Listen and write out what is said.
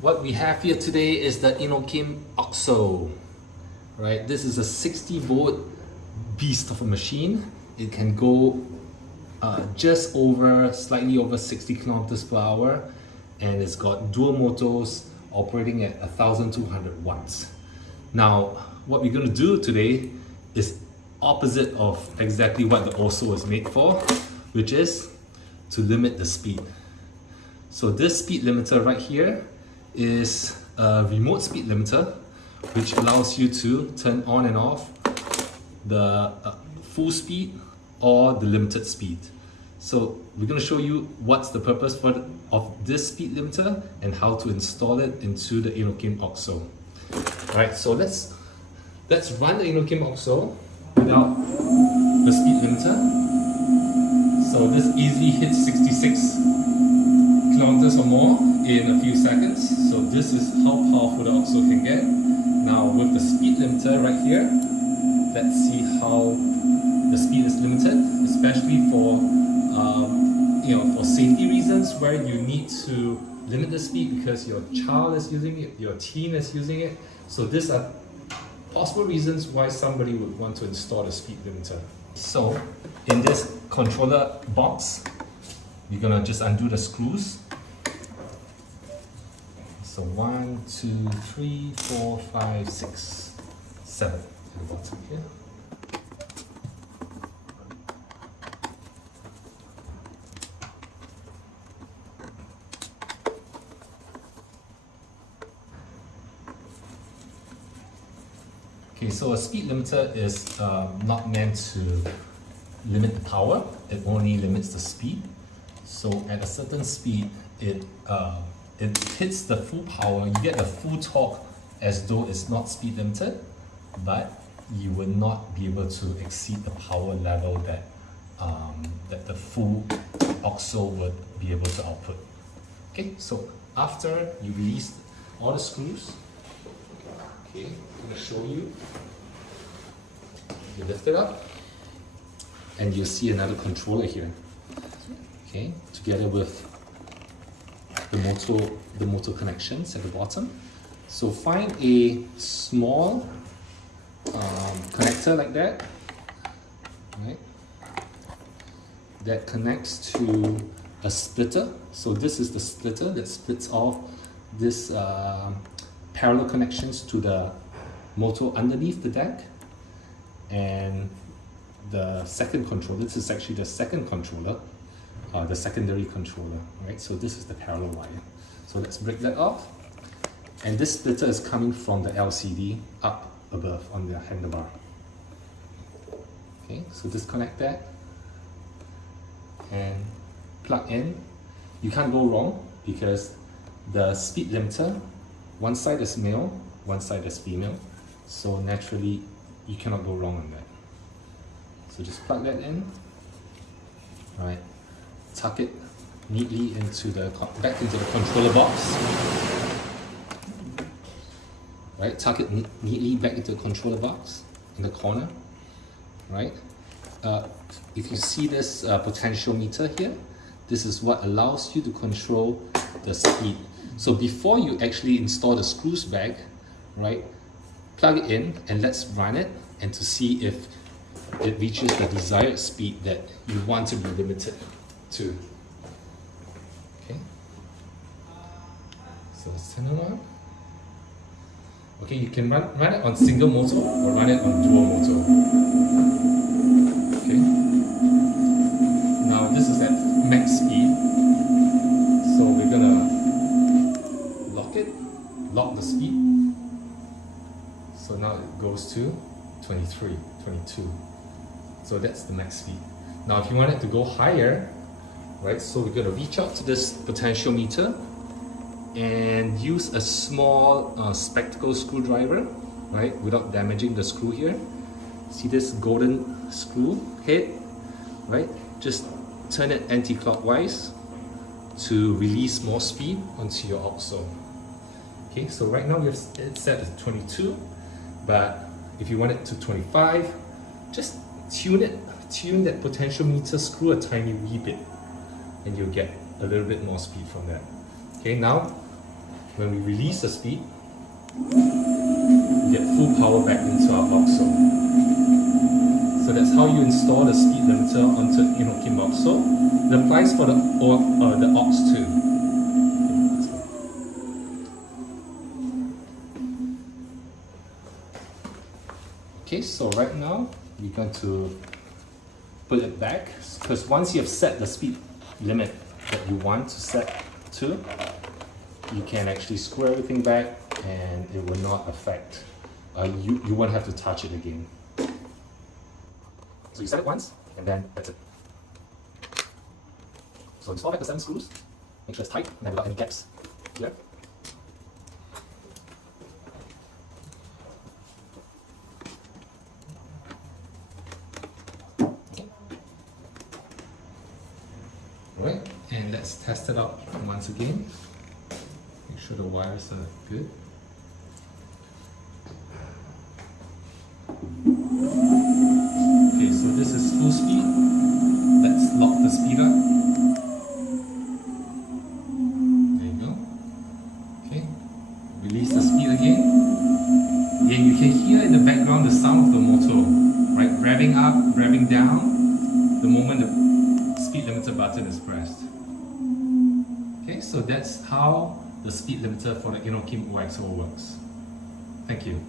What we have here today is the Inokim OXO. Right, this is a 60-volt beast of a machine. It can go slightly over 60 kilometers per hour, and it's got dual motors operating at 1200 watts. Now, what we're going to do today is opposite of exactly what the OXO is made for, which is to limit the speed. So this speed limiter right here is a remote speed limiter, which allows you to turn on and off the full speed or the limited speed. So we're going to show you what's the purpose of this speed limiter and how to install it into the Inokim OXO. Alright, so let's run the Inokim OXO without the speed limiter. So this easily hits 66 kilometers or more in a few seconds. So this is how powerful the OXO can get. Now with the speed limiter right here, let's see how the speed is limited, especially for for safety reasons where you need to limit the speed because your child is using it, your teen is using it. So these are possible reasons why somebody would want to install the speed limiter. So in this controller box, you're gonna just undo the screws. So 1, 2, 3, 4, 5, 6, 7 at the bottom here. Okay, so a speed limiter is not meant to limit the power, it only limits the speed. So at a certain speed, it hits the full power, you get the full torque as though it's not speed limited, but you will not be able to exceed the power level that, that the full OXO would be able to output. Okay, so after you release all the screws, okay, I'm going to show you. You lift it up and you see another controller here. Okay, together with the motor connections at the bottom. So find a small connector like that, right? That connects to a splitter. So this is the splitter that splits off this parallel connections to the motor underneath the deck, and the second controller. This is actually the second controller, the secondary controller, right? So this is the parallel wire. So let's break that off, and this splitter is coming from the LCD up above on the handlebar. Okay, so disconnect that and plug in. You can't go wrong because the speed limiter, one side is male, one side is female, so naturally you cannot go wrong on that. So just plug that in, right? Tuck it neatly back into the controller box, right? Tuck it neatly back into the controller box in the corner, right? If you see this potential meter here, this is what allows you to control the speed. So before you actually install the screws back, right, plug it in and let's run it and to see if it reaches the desired speed that you want to be limited to. Okay, so let's turn it on. Okay, you can run it on single motor or run it on dual motor. Okay, now this is at max speed, so we're gonna lock the speed. So now it goes to 23, 22. So that's the max speed. Now if you want it to go higher, right, so we're going to reach out to this potential meter and use a small spectacle screwdriver, right, without damaging the screw here. See this golden screw head, right? Just turn it anti-clockwise to release more speed onto your OXO. Okay, so right now it's set at 22, but if you want it to 25, just tune that potential meter, screw a tiny wee bit, and you'll get a little bit more speed from that. Okay, now when we release the speed, we get full power back into our OXO. So that's how you install the speed limiter onto Inokim OXO. It applies for the OX too. Okay, so right now we're going to put it back, because once you have set the speed limit that you want to set to, you can actually screw everything back and it will not affect, you won't have to touch it again. So you set it once and then that's it. So install back the 7 screws, make sure it's tight and without any gaps here. Right, and let's test it out once again. Make sure the wires are good. Okay, so this is full speed. Let's lock the speed up. There you go. Okay, release the speed again. Again, you can hear in the background the sound of the motor, right? Revving up, revving down the moment the speed limiter button is pressed. Okay, so that's how the speed limiter for the Inokim OXO works. Thank you.